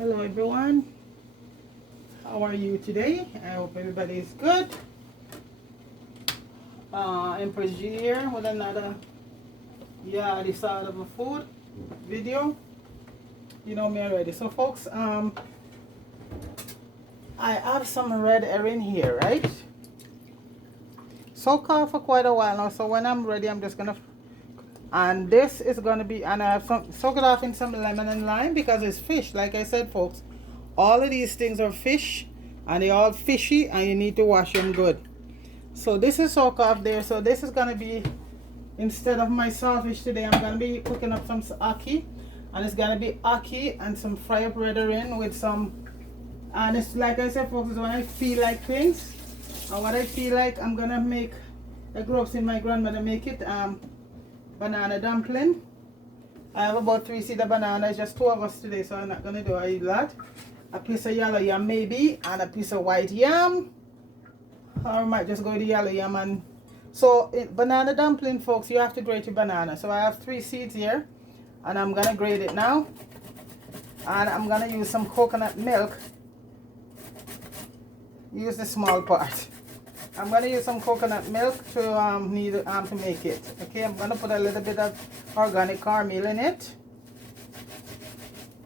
Hello everyone, how are you today? I hope everybody is good. Empress G here with another this out of a food video. You know me already. So folks, I have some red herring here, right? Soak off for quite a while now, so when I'm ready I'm just gonna, and this is gonna be, and I have some soak it off in some lemon and lime because it's fish. Like I said folks, all of these things are fish and they're all fishy and you need to wash them good. So this is soak off there. So this is gonna be, instead of my saltfish today, I'm gonna be cooking up some ackee, and it's gonna be ackee and some fry up red herring with some, and it's like I said folks, when I feel like things and what I feel like, I'm gonna make, I grew up seeing my grandmother make it, banana dumpling. I have about 3 seeds of banana. It's just 2 of us today, so I'm not gonna do a lot. A piece of yellow yam maybe, and a piece of white yam, or I might just go with the yellow yam. And so banana dumpling folks, you have to grate your banana. So I have 3 seeds here and I'm gonna grate it now, and I'm gonna use some coconut milk. Use the small part. I'm gonna use some coconut milk to to make it. Okay, I'm gonna put a little bit of organic cornmeal in it,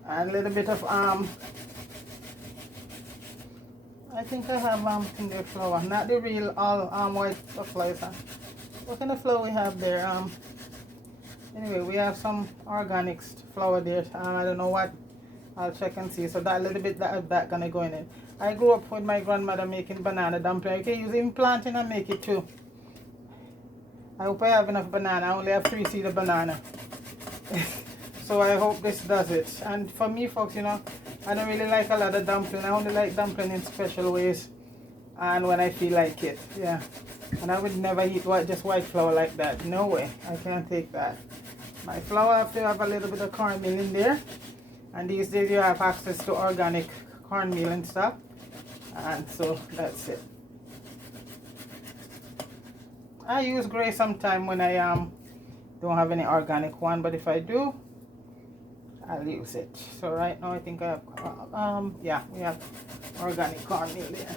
and a little bit of I think I have finger flour, not the real all white flour. What kind of flour we have there? Anyway, we have some organic flour there. I don't know what. I'll check and see. So that little bit that gonna go in it. I grew up with my grandmother making banana dumpling. You can use even plantain and make it too. I hope I have enough banana. I only have 3 seeds of banana. So I hope this does it. And for me folks, you know, I don't really like a lot of dumpling. I only like dumpling in special ways and when I feel like it. Yeah. And I would never eat just white flour like that. No way. I can't take that. My flour have to have a little bit of cornmeal in there. And these days you have access to organic cornmeal and stuff. And so that's it. I use gray sometime when I don't have any organic one, but if I do, I'll use it. So right now I think I have yeah, we have organic cornmeal there.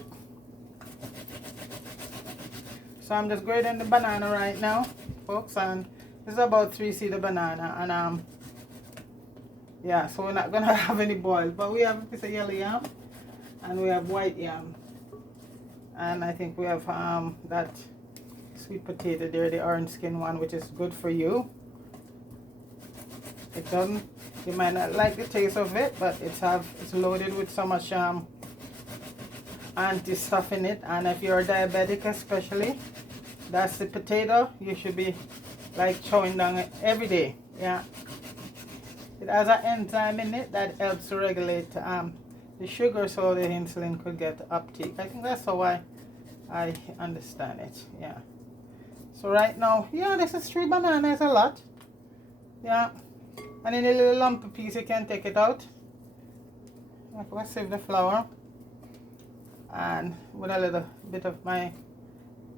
So I'm just grating the banana right now folks, and this is about 3 seeds of banana, and yeah, so we're not gonna have any boils, but we have a piece of yellow yam and we have white yam, and I think we have that sweet potato there, the orange skin one, which is good for you. It doesn't, you might not like the taste of it, but it's loaded with so much anti stuff in it, and if you're diabetic especially, that's the potato you should be like chowing down it every day. Yeah, it has an enzyme in it that helps to regulate the sugar so the insulin could get uptake. I think that's how I understand it. Yeah. So right now, yeah, this is 3 bananas, a lot. Yeah. And in a little lumpy piece, you can take it out. Let's save the flour. And with a little bit of my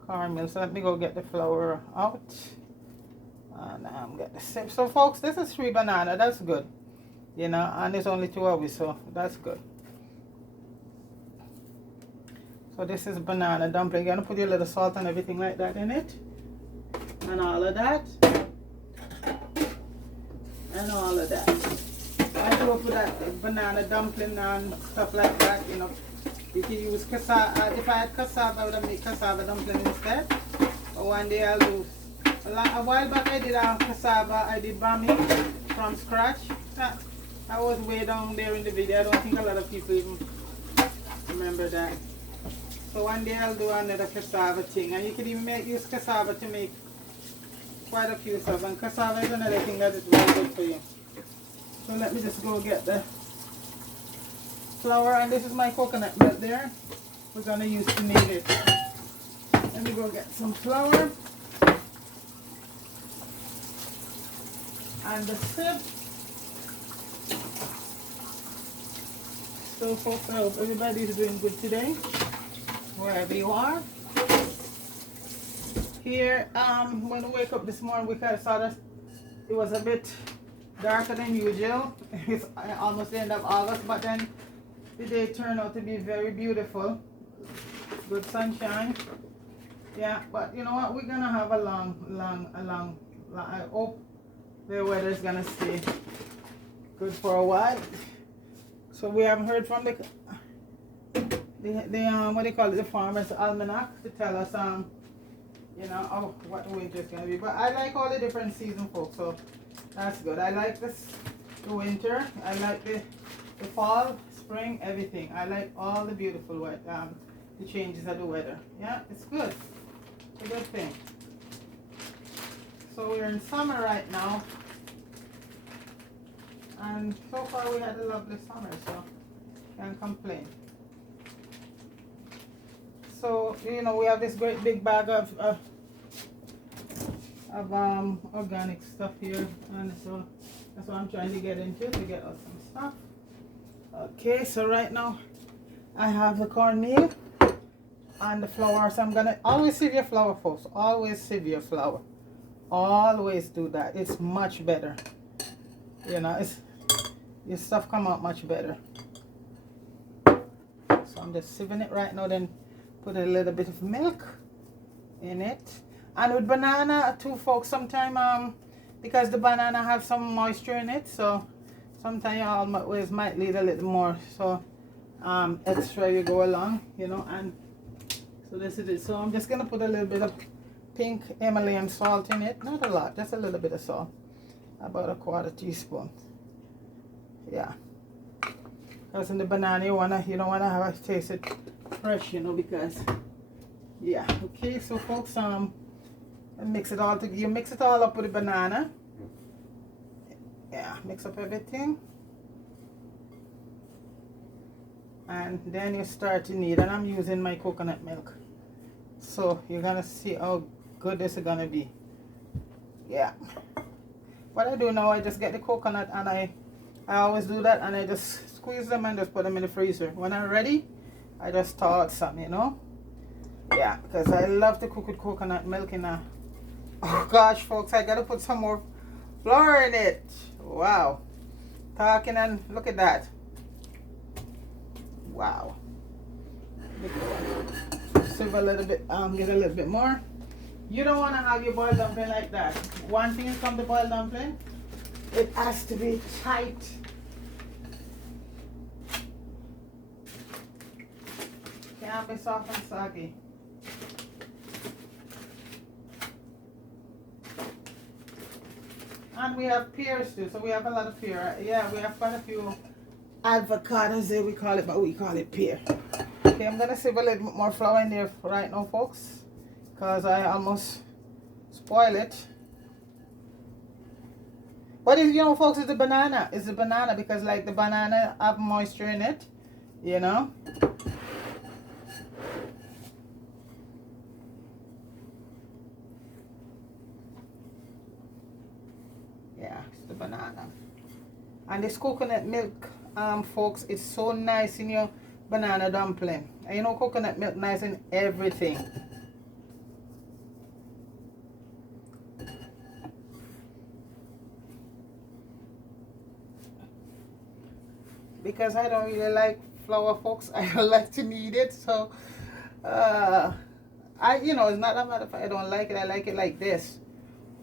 caramel. So let me go get the flour out. And get the sip. So folks, this is 3 bananas. That's good. You know, and it's only 2 of it, so that's good. So this is banana dumpling. You're gonna put your little salt and everything like that in it. And all of that. And all of that. I grew up with that banana dumpling and stuff like that, you know. You can use cassava. If I had cassava, I would have made cassava dumpling instead. But one day I'll do. A while back I did cassava. I did bami from scratch. I was way down there in the video. I don't think a lot of people even remember that. So one day I'll do another cassava thing. And you can even use cassava to make quite a few stuff. And cassava is another thing that is very good for you. So let me just go get the flour, and this is my coconut milk there. We're gonna use to knead it. Let me go get some flour and the sieve. So folks, I hope everybody's doing good today, wherever you are. Here, when I wake up this morning, we kind of saw that it was a bit darker than usual. It's almost the end of August, but then the day turned out to be very beautiful. Good sunshine. Yeah, but you know what? We're gonna have a long. I hope the weather is gonna stay good for a while. So we haven't heard from the what do you call it, the farmer's almanac to tell us you know what the winter is gonna be. But I like all the different season, folks. So that's good. I like the winter. I like the fall, spring, everything. I like all the beautiful the changes of the weather. Yeah, it's good. It's a good thing. So we're in summer right now, and so far we had a lovely summer, so can't complain. So you know we have this great big bag of organic stuff here, and so that's what I'm trying to get into, to get out some stuff. Okay, so right now I have the cornmeal and the flour. So I'm gonna always sieve your flour, folks. Always sieve your flour. Always do that. It's much better. You know, your stuff come out much better. So I'm just sieving it right now. Then put a little bit of milk in it. And with banana too, folks, sometimes because the banana have some moisture in it, so sometimes you always might need a little more. So extra you go along, you know. And so this is it. So I'm just gonna put a little bit of pink Himalayan salt in it. Not a lot, just a little bit of salt, about a 1/4 teaspoon. Yeah, because in the banana you don't wanna have it taste it fresh, you know, because yeah. Okay, so folks, mix it all together. You mix it all up with the banana. Yeah, mix up everything, and then you start to knead. And I'm using my coconut milk, so you're gonna see how good this is gonna be. Yeah, what I do now, I just get the coconut, and I always do that, and I just squeeze them and just put them in the freezer. When I'm ready, I just thaw out some, you know. Yeah, because I love to cook with coconut milk in a. Oh gosh, folks, I gotta put some more flour in it. Wow, talking, and look at that. Wow. Sieve a little bit, get a little bit more. You don't want to have your boiled dumpling like that. One thing is from the boiled dumpling, it has to be tight. Can't be soft and soggy. And we have pears too, so we have a lot of pear. Yeah, we have quite a few avocados there, we call it, but we call it pear. Okay, I'm gonna sieve a little bit more flour in there right now, folks, because I almost spoil it. What is, you know, folks, is the banana. It's the banana, because like the banana have moisture in it, you know. Yeah, it's the banana. And this coconut milk, folks, it's so nice in your banana dumpling. And you know, coconut milk nice in everything. Because I don't really like flour, folks. I don't like to knead it, so you know, it's not a matter of I don't like it. I like it like this.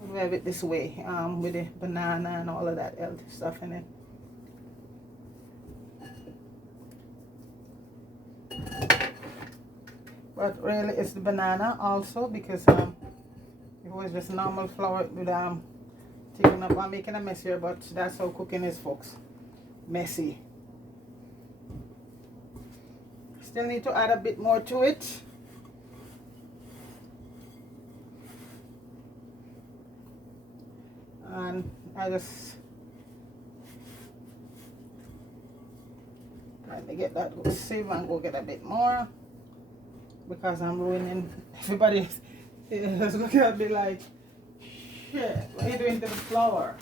We have it this way, with the banana and all of that healthy stuff in it. But really, it's the banana also, because if it was just normal flour, it would taking up. I'm making a mess here, but that's how cooking is, folks. Messy. Still need to add a bit more to it. And I just trying to get that sieve and go get a bit more, because I'm ruining everybody. Is looking at me like, shit, what are you doing to the flour?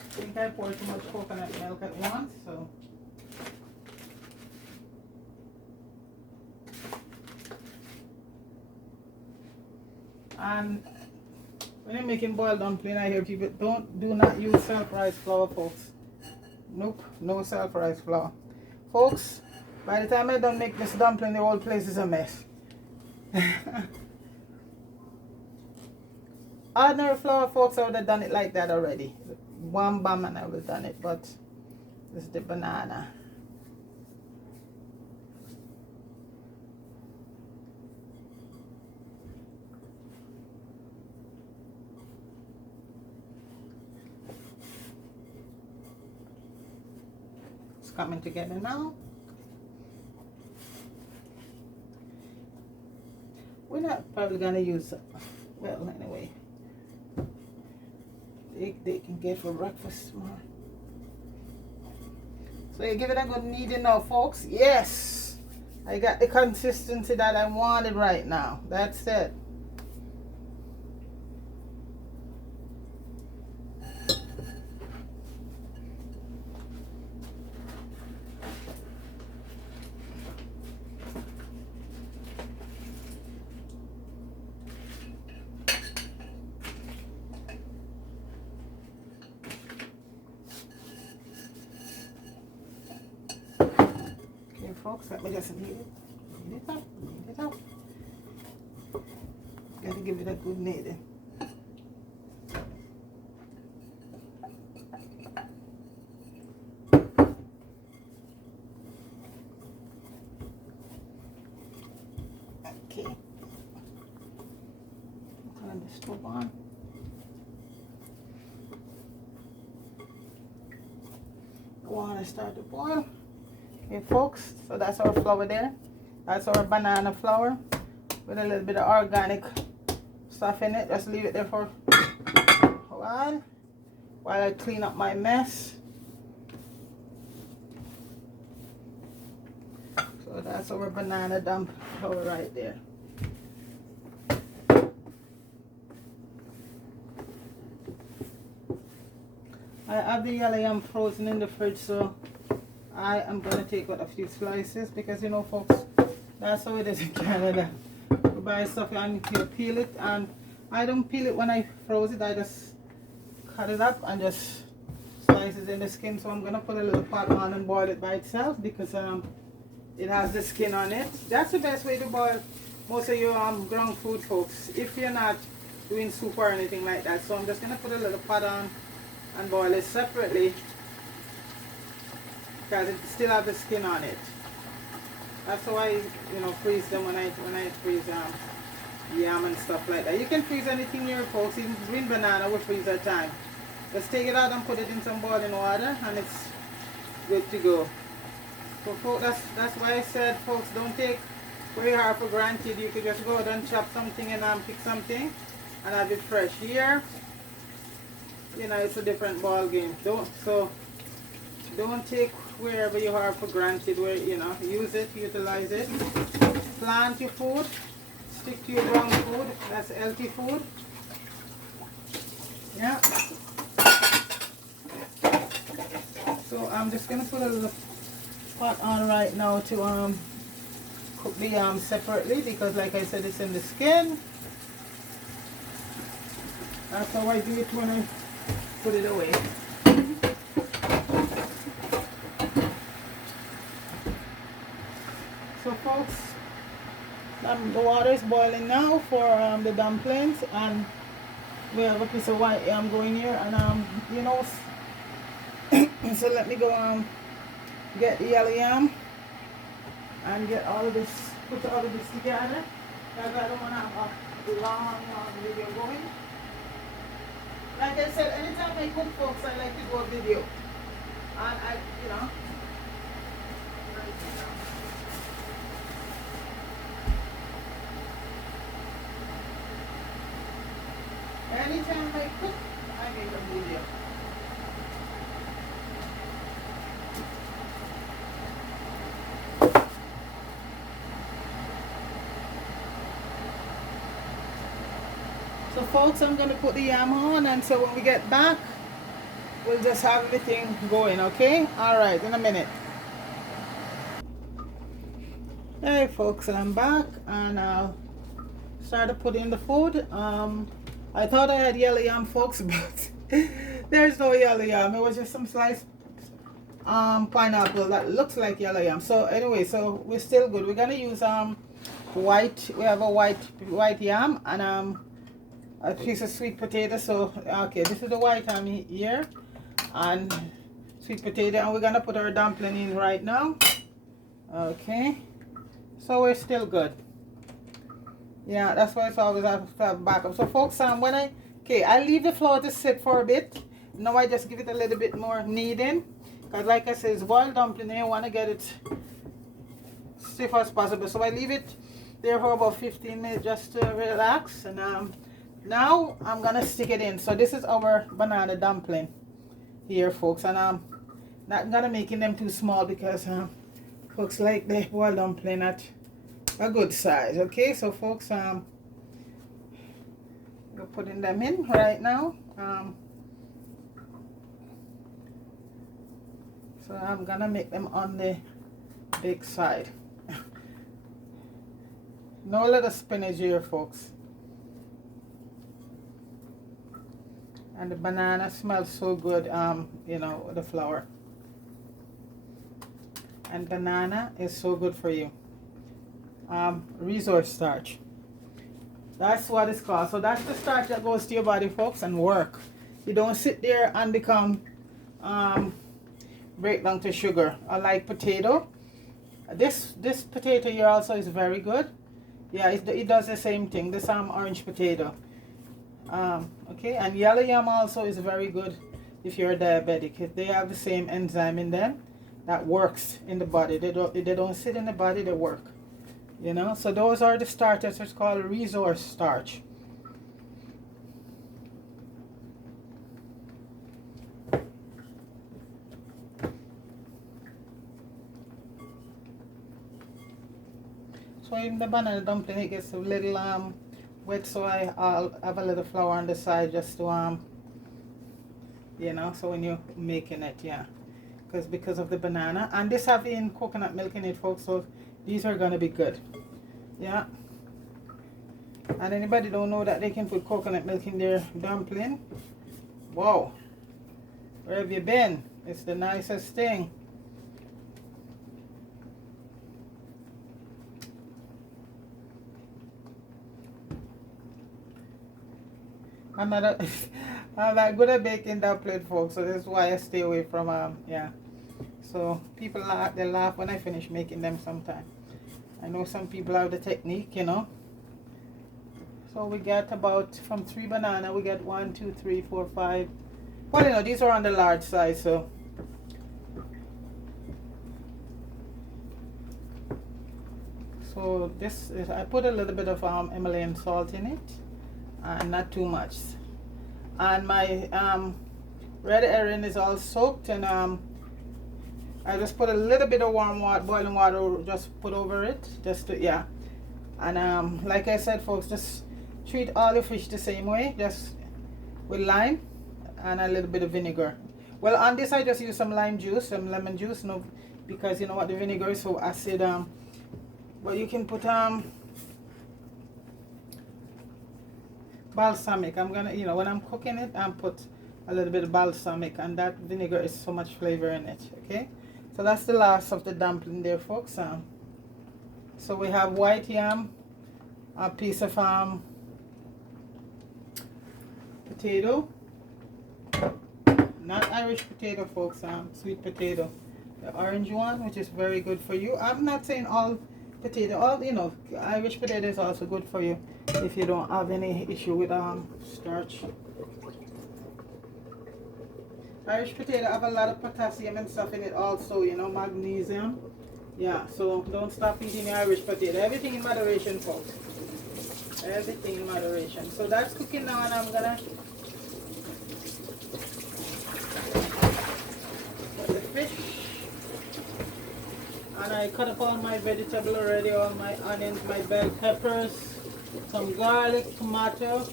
I think I poured too much coconut milk at once, so. And When you're making boiled dumpling, I hear people do not use self-rise flour, folks. Nope, no self-rise flour. Folks, by the time I don't make this dumpling, the whole place is a mess. Ordinary flour, folks, I would have done it like that already. One bam and I would have done it, but this is the banana. It's coming together now. We're not probably gonna use, well, anyway, they can get for breakfast tomorrow. So you give it a good kneading now, folks. Yes, I got the consistency that I wanted right now. That's it. Folks, let me just knead it up, knead it up. Gotta give it a good kneading. Okay. Turn the stove on. The water start to boil. Okay, folks, so that's our flour there. That's our banana flour with a little bit of organic stuff in it. Just leave it there for a while I clean up my mess. So that's our banana dump flour right there. I have the yellow yam frozen in the fridge, so I am going to take out a few slices because, you know, folks, that's how it is in Canada. You buy stuff and you peel it, and I don't peel it when I froze it. I just cut it up and just slice it in the skin. So I'm going to put a little pot on and boil it by itself because it has the skin on it. That's the best way to boil most of your ground food, folks, if you're not doing soup or anything like that. So I'm just going to put a little pot on and boil it separately, because it still has the skin on it. That's how I, you know, freeze them when I freeze yam and stuff like that. You can freeze anything here, folks. Even green banana will freeze at time. Just take it out and put it in some boiling water, and it's good to go. So, folks, that's why I said, folks, don't take very hard for granted. You could just go out and chop something and pick something and have it fresh. Here, you know, it's a different ball game. Don't take wherever you are for granted, where, you know, use it, utilize it. Plant your food, stick to your ground food, that's healthy food. Yeah. So I'm just gonna put a little pot on right now to cook the yam separately, because like I said, it's in the skin. That's how I do it when I put it away. So folks, the water is boiling now for the dumplings, and we have a piece of white yam going here, and you know, so let me go get the yellow yam and get all of this, put all of this together, because I don't want to have a long video going. Like I said, anytime I cook, folks, I like to go video, and I, you know, anytime I cook, I make a video. So folks, I'm going to put the yam on, and so when we get back, we'll just have everything going, okay? Alright, in a minute. Hey folks, I'm back, and I'll start to put in the food. I thought I had yellow yam, folks, but there's no yellow yam. It was just some sliced pineapple that looks like yellow yam. So anyway, so we're still good. We're gonna use white. We have a white yam and a piece of sweet potato. So okay, this is the white yam here and sweet potato, and we're gonna put our dumpling in right now. Okay, so we're still good. Yeah, that's why it's always have to have backup. So folks, when I leave the flour to sit for a bit. Now I just give it a little bit more kneading, because like I said, it's boiled dumpling and you want to get it stiff as possible. So I leave it there for about 15 minutes just to relax, and now I'm gonna stick it in. So this is our banana dumpling here, folks, and I'm not gonna making them too small because folks like the boiled dumpling at a good size. Okay, so folks, we're putting them in right now. So I'm gonna make them on the big side. No little spinach here, folks. And the banana smells so good, you know, the flour. And banana is so good for you. Resource starch. That's what it's called. So that's the starch that goes to your body, folks, and work. You don't sit there and become break down to sugar. I like potato. This potato here also is very good. Yeah, it does the same thing. This orange potato. Okay, and yellow yam also is very good if you're diabetic. They have the same enzyme in them that works in the body. They don't sit in the body, they work. You know, so those are the starches. It's called resource starch. So in the banana dumpling, it gets a little wet, so I'll have a little flour on the side just to you know, so when you're making it, yeah, because of the banana, and this have in coconut milk in it, folks, so these are gonna be good. Yeah, and anybody don't know that they can put coconut milk in their dumpling? Wow, where have you been? It's the nicest thing. I'm not good at baking dumpling, folks, so that's why I stay away from yeah. So people laugh, they laugh when I finish making them sometimes. I know some people have the technique, you know. So we get about, from 3 banana, we get 1, 2, 3, 4, 5. Well, you know, these are on the large side, so. So this is, I put a little bit of Himalayan salt in it. And not too much. And my red herring is all soaked, and I just put a little bit of warm water, boiling water, just put over it, just to, yeah. And like I said, folks, just treat all your fish the same way, just with lime and a little bit of vinegar. Well, on this I just use some lime juice, some lemon juice, no, because you know what, the vinegar is so acid. But you can put balsamic. I'm gonna, you know, when I'm cooking it, I'm put a little bit of balsamic, and that vinegar is so much flavor in it. Okay, so that's the last of the dumpling there, folks. So we have white yam, a piece of potato, not Irish potato, folks, sweet potato, the orange one, which is very good for you. I'm not saying all potato, all, you know, Irish potato is also good for you if you don't have any issue with starch. Irish potato have a lot of potassium and stuff in it also, you know, magnesium. Yeah, so don't stop eating your Irish potato. Everything in moderation, folks. Everything in moderation. So that's cooking now, and I'm gonna put the fish. And I cut up all my vegetable already, all my onions, my bell peppers, some garlic, tomato.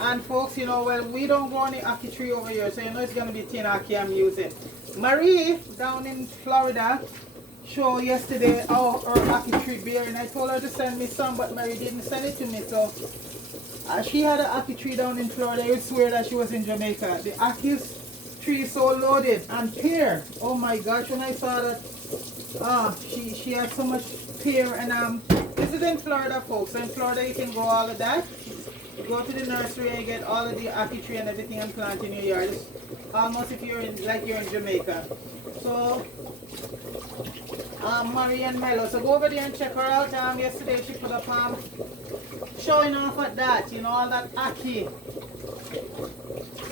And folks, you know, well, we don't grow any ackee tree over here, so you know it's going to be tin ackee I'm using. Marie, down in Florida, showed yesterday how her ackee tree bear, and I told her to send me some, but Marie didn't send it to me, so She had an ackee tree down in Florida. You swear that she was in Jamaica. The ackee tree is so loaded. And pear. Oh my gosh, when I saw that, she had so much pear. And this is in Florida, folks. So in Florida you can grow all of that. You go to the nursery and get all of the ackee tree and everything and plant in your yard. It's almost if you're in, like you're in Jamaica. So Marie and Mello. So go over there and check her out. Yesterday she put up showing off at that, you know, all that ackee.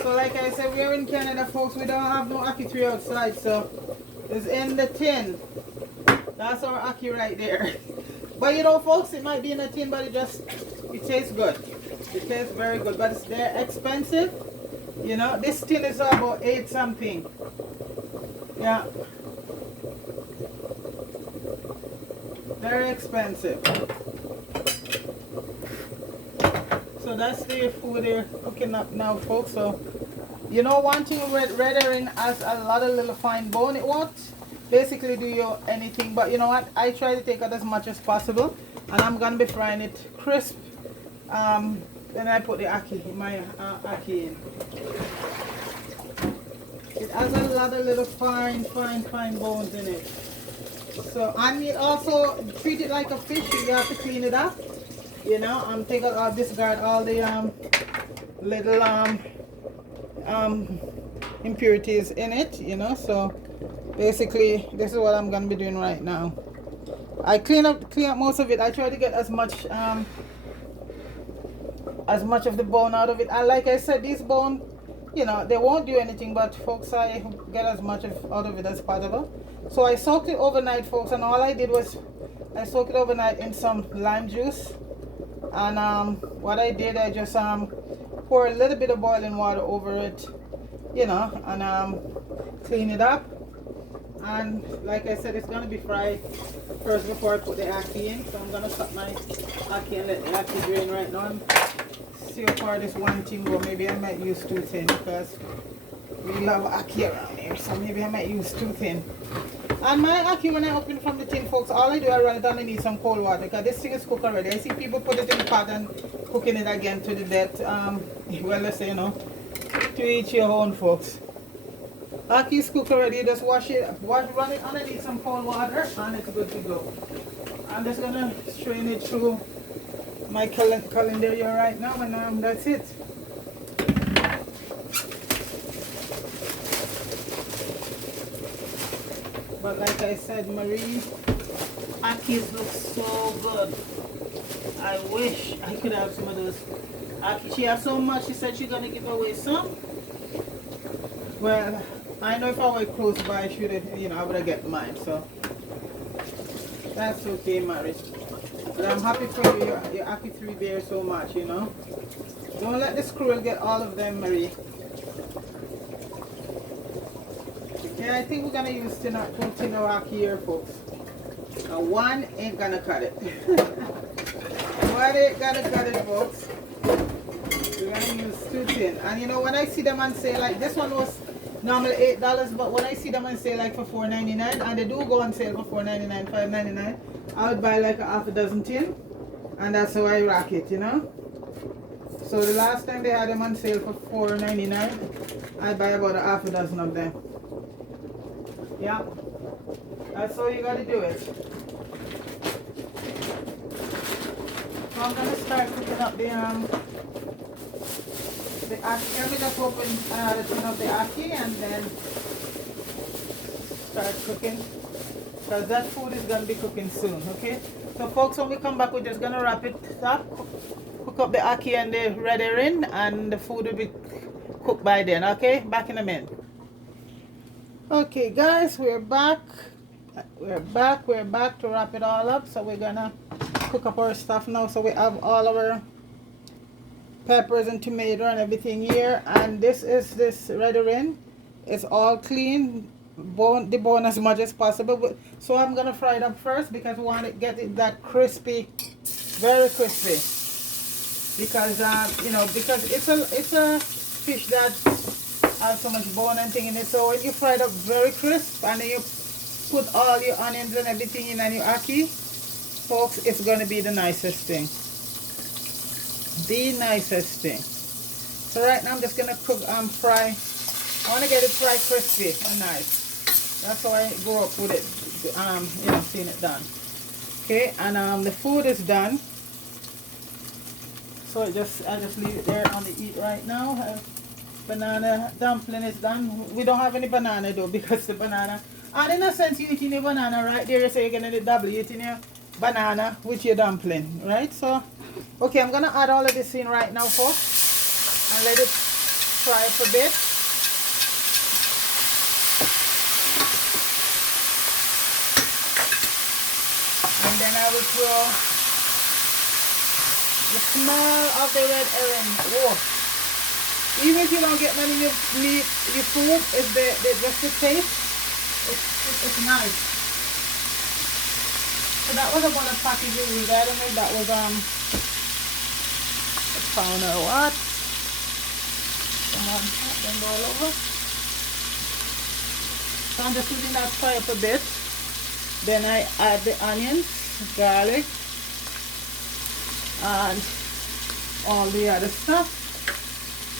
So like I said, we're in Canada, folks. We don't have no ackee tree outside, so it's in the tin. That's our ackee right there. But you know, folks, it might be in a tin, but it tastes good. It tastes very good, but they're expensive. You know, this tin is about 8 something. Yeah. Very expensive. So that's the food they're cooking up now, folks. So, you know, one thing red herring has a lot of little fine bone. It won't basically do you anything, but you know what? I try to take out as much as possible, and I'm gonna be frying it crisp. Then I put the ackee in my ackee in. It has a lot of little fine bones in it. So, and you also treat it like a fish. You have to clean it up. You know, take out, discard all the little impurities in it. You know, so basically, this is what I'm gonna be doing right now. I clean up most of it. I try to get as much of the bone out of it. And like I said, these bone, you know, they won't do anything, but folks, I get as much out of it as possible. So I soaked it overnight, folks, and all I did was I soaked it overnight in some lime juice. And what I did, I just pour a little bit of boiling water over it, you know, and clean it up. And like I said, it's gonna be fried first before I put the ackee in. So I'm gonna cut my ackee and let the ackee drain right now. And see how far this one tin go. Maybe I might use 2 tin because we love ackee around here. So maybe I might use 2 tin. And my ackee, when I open from the tin, folks, all I do, I run it underneath some cold water because this thing is cooked already. I see people put it in the pot and cooking it again to the death. Well, let's say, you know, to each your own, folks. Ackee is cooked already. Just run it underneath some cold water, and it's good to go. I'm just gonna strain it through my colander here right now, and that's it. But like I said, Marie, Ackees look so good. I wish I could have some of those Ackee. She has so much. She said she's gonna give away some. Well, I know if I were close by, I should have, you know, I would have get mine. So that's okay, Marie. But I'm happy for you. Your Ackee 3 bear so much, you know. Don't let the squirrel get all of them, Marie. Yeah, I think we're gonna use 2 tin of ackee here, folks. One ain't gonna cut it. One ain't gonna cut it, folks. We're gonna use 2 tin. And you know, when I see them on sale, like this one was normally $8, but when I see them on sale like for $4.99, and they do go on sale for $4.99, $5.99, I would buy like a half a dozen tin, and that's how I rack it, you know. So the last time they had them on sale for $4.99, I buy about a half a dozen of them. Yeah, that's how you gotta do it. So I'm gonna start cooking up the ackee. Let me just open the tin of the ackee and then start cooking, because that food is gonna be cooking soon. Okay. So folks, when we come back, we're just gonna wrap it up, cook up the ackee and the red herring, and the food will be cooked by then. Okay. Back in a minute. Okay guys, we're back to wrap it all up. So we're gonna cook up our stuff now. So we have all our peppers and tomato and everything here, and this red herring. It's all clean, the bone as much as possible. So I'm gonna fry it up first because we want to get it that crispy, very crispy, because you know, because it's a fish that have so much bone and thing in it. So when you fry it up very crisp and then you put all your onions and everything in and your ackee, folks, it's gonna be the nicest thing. The nicest thing. So right now I'm just gonna cook fry. I wanna get it fried crispy and nice. That's how I grew up with it. You know, seeing it done. Okay, and the food is done. So I just leave it there on the eat right now. Banana dumpling is done. We don't have any banana though because the banana. And in a sense you eating the banana right there, so you're gonna double eating your banana with your dumpling, right? So okay, I'm gonna add all of this in right now, folks, and let it fry for a bit. And then I will throw the smell of the red herring. Whoa. Even if you don't get many meat, your food is just the taste. It's nice. So that was about a package of weed. I don't know if that was a pound or what. Come on, then go all over. So I'm just leaving that fry up a bit. Then I add the onions, garlic, and all the other stuff.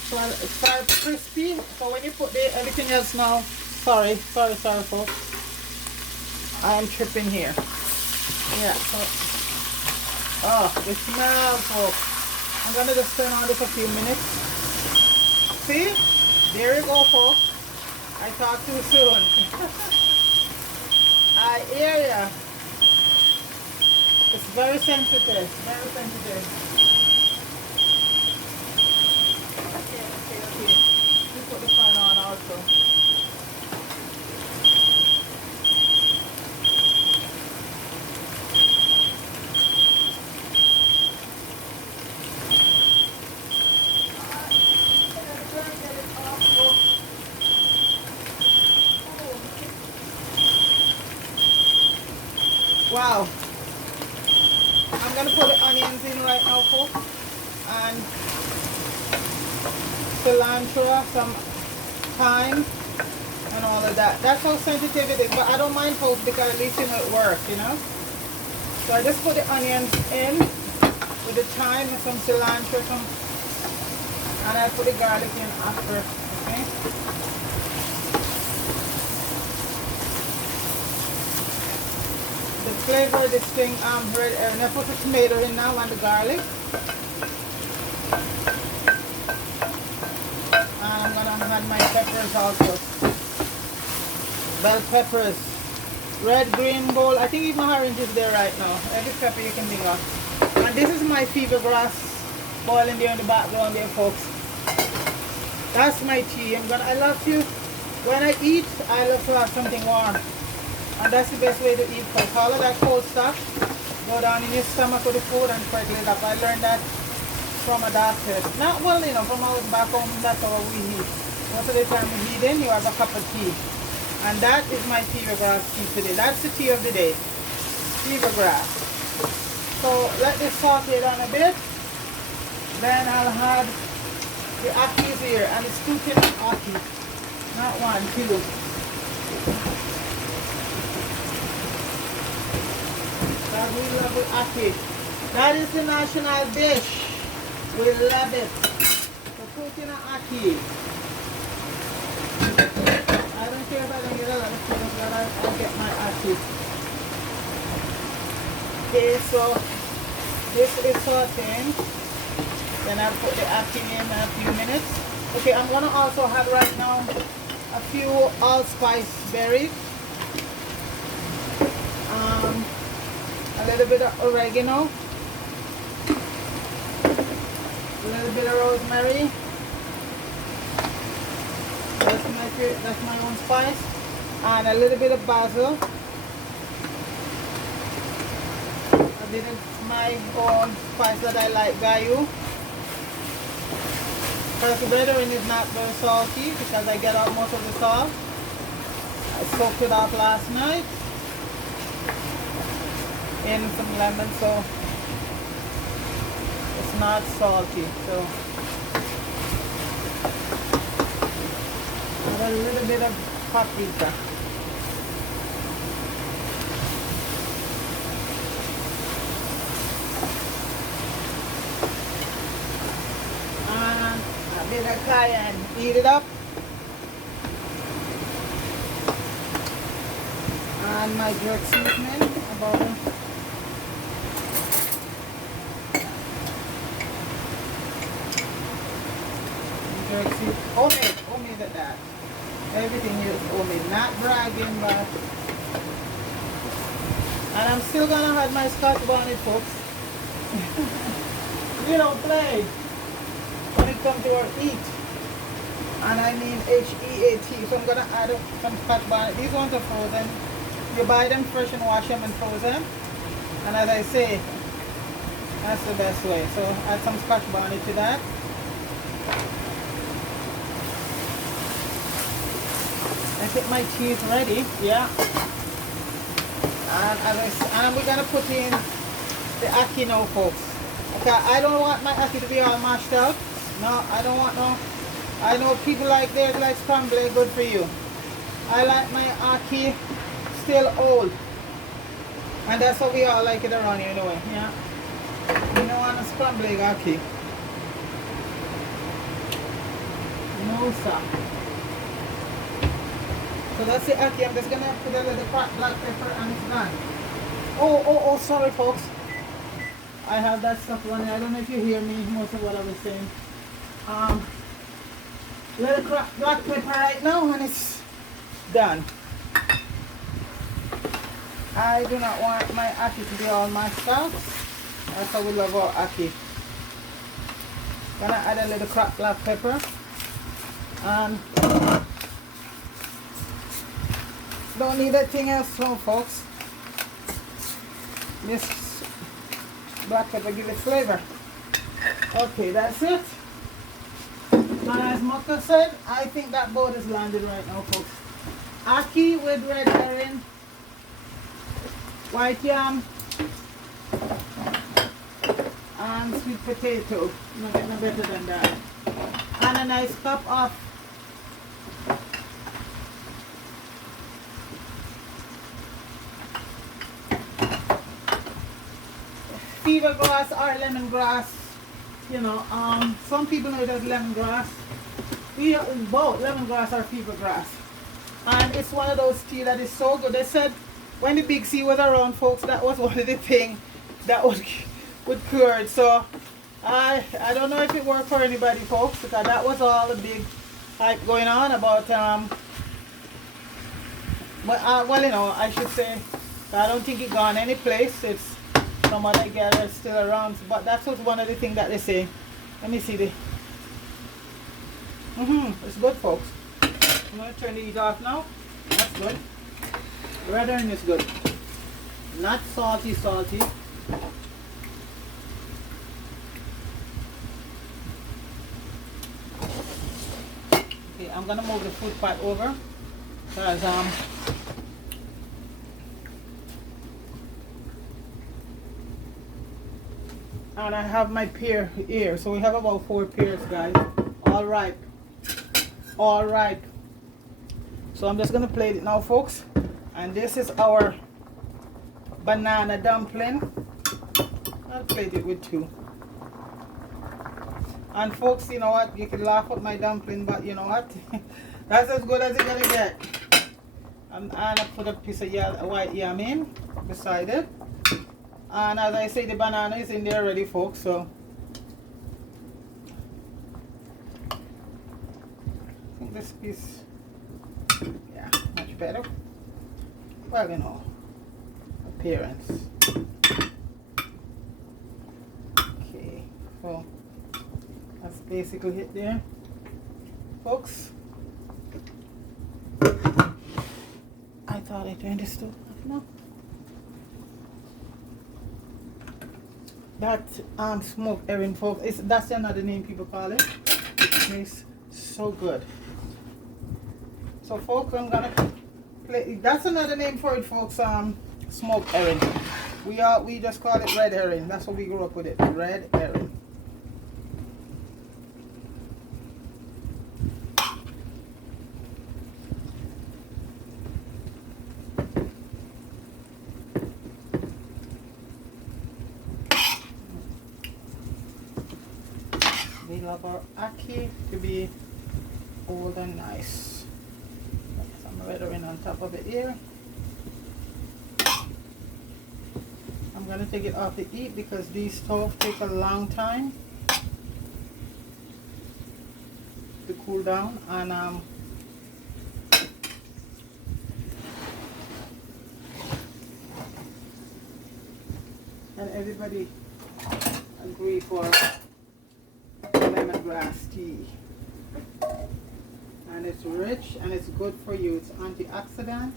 So it starts crispy. So when you put everything else now, sorry folks, I'm tripping here. Yeah. So, oh, the smell, folks. I'm gonna just turn on this a few minutes. See, there you go, folks. I talk too soon. I hear ya. It's very sensitive, very sensitive. Okay. Let's put the fan on also. Wow. I'm gonna put the onions in right now, folks, and cilantro, some thyme, and all of that. That's how sensitive it is, but I don't mind, folks, because at least it might work, you know. So I just put the onions in with the thyme and some cilantro, and I put the garlic in after. Okay. The flavor of this thing, red herring. I put the tomato in now and the garlic. And I'm gonna add my peppers also. Bell peppers. Red, green, gold. I think even orange is there right now. Every pepper you can think of. And this is my fever grass boiling there in the background there, folks. That's my tea. I love to, when I eat, I love to have something warm. And that's the best way to eat, folks. All of that cold stuff go down in your stomach with the food and percolate it up. I learned that from a doctor. Not well, you know, from our back home, that's how we eat. Most of the time we eat in, you have a cup of tea. And that is my fever grass tea today. That's the tea of the day. Fever grass. So let this saute down a bit. Then I'll add the Ackees here. And it's 2 tins of Ackee. Not 1, 2. That we love with Ackee. That is the national dish. We love it. So 2 tins of Ackee. I don't care if I don't get a lot of food, but I'll get my Ackee. Okay, so this is sauteing. Then I'll put the Ackee in a few minutes. Okay, I'm gonna also have right now a few allspice berries. A little bit of oregano. A little bit of rosemary. That's my own spice. And a little bit of basil. A bit of my own spice that I like, Gayu. Because the red herring is not very salty because I get out most of the salt. I soaked it off last night in some lemon, so it's not salty. So add a little bit of paprika. cayenne. Heat it up. And my jerk seasoning, about it. Jerk seasoning, homemade at that. Everything here is homemade, not bragging, but. And I'm still gonna have my Scotch bonnet, folks. We don't play when it comes to our eat. And I mean H-E-A-T. So I'm gonna add some Scotch bonnet. These ones are frozen. You buy them fresh and wash them and frozen. And as I say, that's the best way. So add some Scotch bonnet to that. I get my cheese ready, yeah. And we're gonna put in the ackee now, folks. Okay, I don't want my ackee to be all mashed up. No, I don't want no. I know people like theirs like scrambled, good for you. I like my ackee still old. And that's how we all like it around here anyway, yeah. You don't want a scrambled ackee. No, sir. So that's the ackee. I'm just gonna put a little black pepper and it's done. Oh, sorry folks. I have that stuff running. I don't know if you hear me most of what I was saying. Little black pepper right now and it's done. I do not want my ackee to be all mashed up. That's how we love our ackee. Gonna add a little cracked black pepper and don't need anything else now, folks. This black pepper give it flavor. Okay, that's it. And as Maka said, I think that boat is landed right now, folks. Ackee with red herring, white yam, and sweet potato. No get no better than that. And a nice cup of fever grass or lemongrass. You know, some people know it as lemongrass. We both lemongrass or fever grass. And it's one of those tea that is so good. They said when the big C was around, folks, that was one of the things that would cure it. So I don't know if it worked for anybody, folks, because that was all the big hype going on about well, you know, I should say I don't think it gone any place. It's some other girl is still around, but that was one of the things that they say. Let me see the. It's good, folks. I'm gonna turn the heat off now. That's good. Red herring is good. Not salty. Okay, I'm gonna move the food pot over because and I have my pear here. So we have about 4 pears, guys. All ripe. So I'm just gonna plate it now, folks. And this is our banana dumpling. I'll plate it with 2. And folks, you know what? You can laugh at my dumpling, but you know what? That's as good as it's gonna get. And I put a piece of white yam in beside it. And as I say, the banana is in there already, folks. So I think this piece, yeah, much better. Well, you know, appearance. Okay, so that's basically it there, folks. I thought I turned this stove off. No. That smoked herring, folks, that's another name people call it. It tastes so good. So folks, I'm gonna play. That's another name for it, folks. Smoked herring. We just call it red herring. That's what we grew up with it. Red herring. love our ackee to be old and nice. Some weathering on top of it here. I'm going to take it off the heat because these stoves take a long time to cool down, and everybody agree for lemongrass tea. And it's rich and it's good for you. It's antioxidant,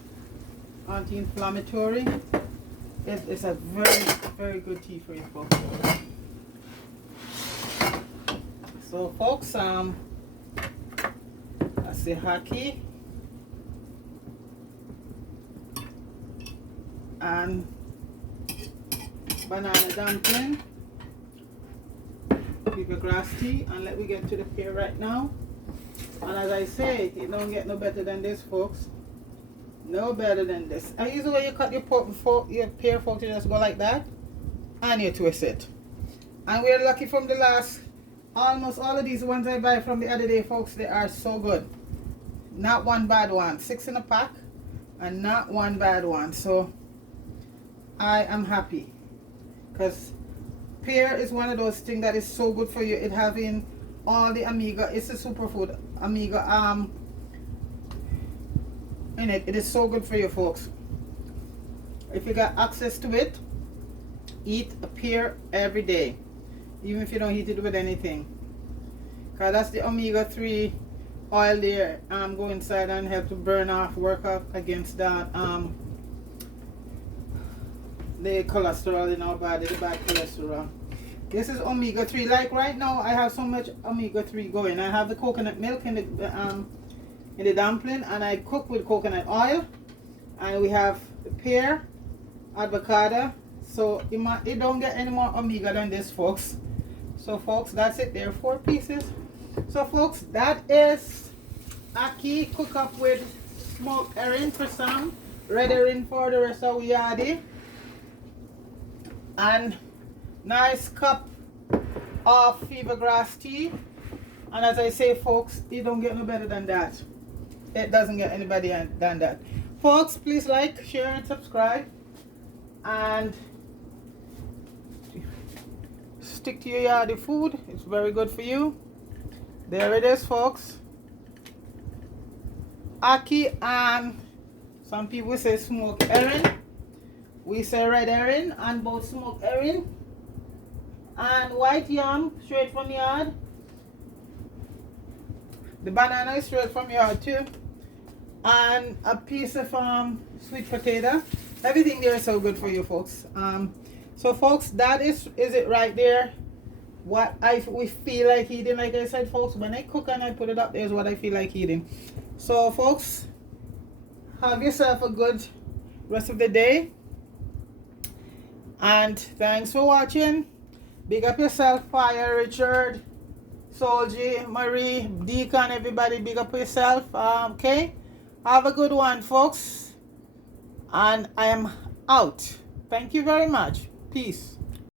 anti-inflammatory. It's a very, very good tea for you folks. So folks, that's the ackee and banana dumpling, grass tea, and let me get to the pear right now. And as I say, it don't get no better than this, folks. No better than this. And usually you cut your pear, folks, you just go like that and you twist it. And we're lucky from the last, almost all of these ones I buy from the other day, folks, they are so good. Not one bad one. 6 in a pack and not one bad one. So I am happy because pear is one of those things that is so good for you. It having all the omega, it's a superfood, omega in it. It is so good for you folks. If you got access to it, eat a pear every day, even if you don't eat it with anything, because that's the omega-3 oil there. Go inside and help to burn off, work off against that the cholesterol in our body, the bad cholesterol. This is omega-3. Like right now, I have so much omega-3 going. I have the coconut milk in the dumpling, and I cook with coconut oil. And we have the pear, avocado. So it don't get any more omega than this, folks. So folks, that's it. There are 4 pieces. So folks, that is ackee cook up with smoked herring for some, red herring for the rest of the yardie. And nice cup of fever grass tea. And as I say folks, it don't get no better than that. It doesn't get anybody than that. Folks, please like, share and subscribe, and stick to your yardie food. It's very good for you. There it is folks, ackee, and some people say smoked herring. We say red herring, and both smoked herring and white yam straight from yard. The banana is straight from yard too, and a piece of sweet potato. Everything there is so good for you folks. So folks, that is it right there. What we feel like eating. Like I said folks, when I cook and I put it up, there's what I feel like eating. So folks, have yourself a good rest of the day, and thanks for watching. Big up yourself, Fire, Richard, Solji, Marie, Deacon, everybody. Big up yourself. Okay, have a good one folks, and I am out. Thank you very much. Peace.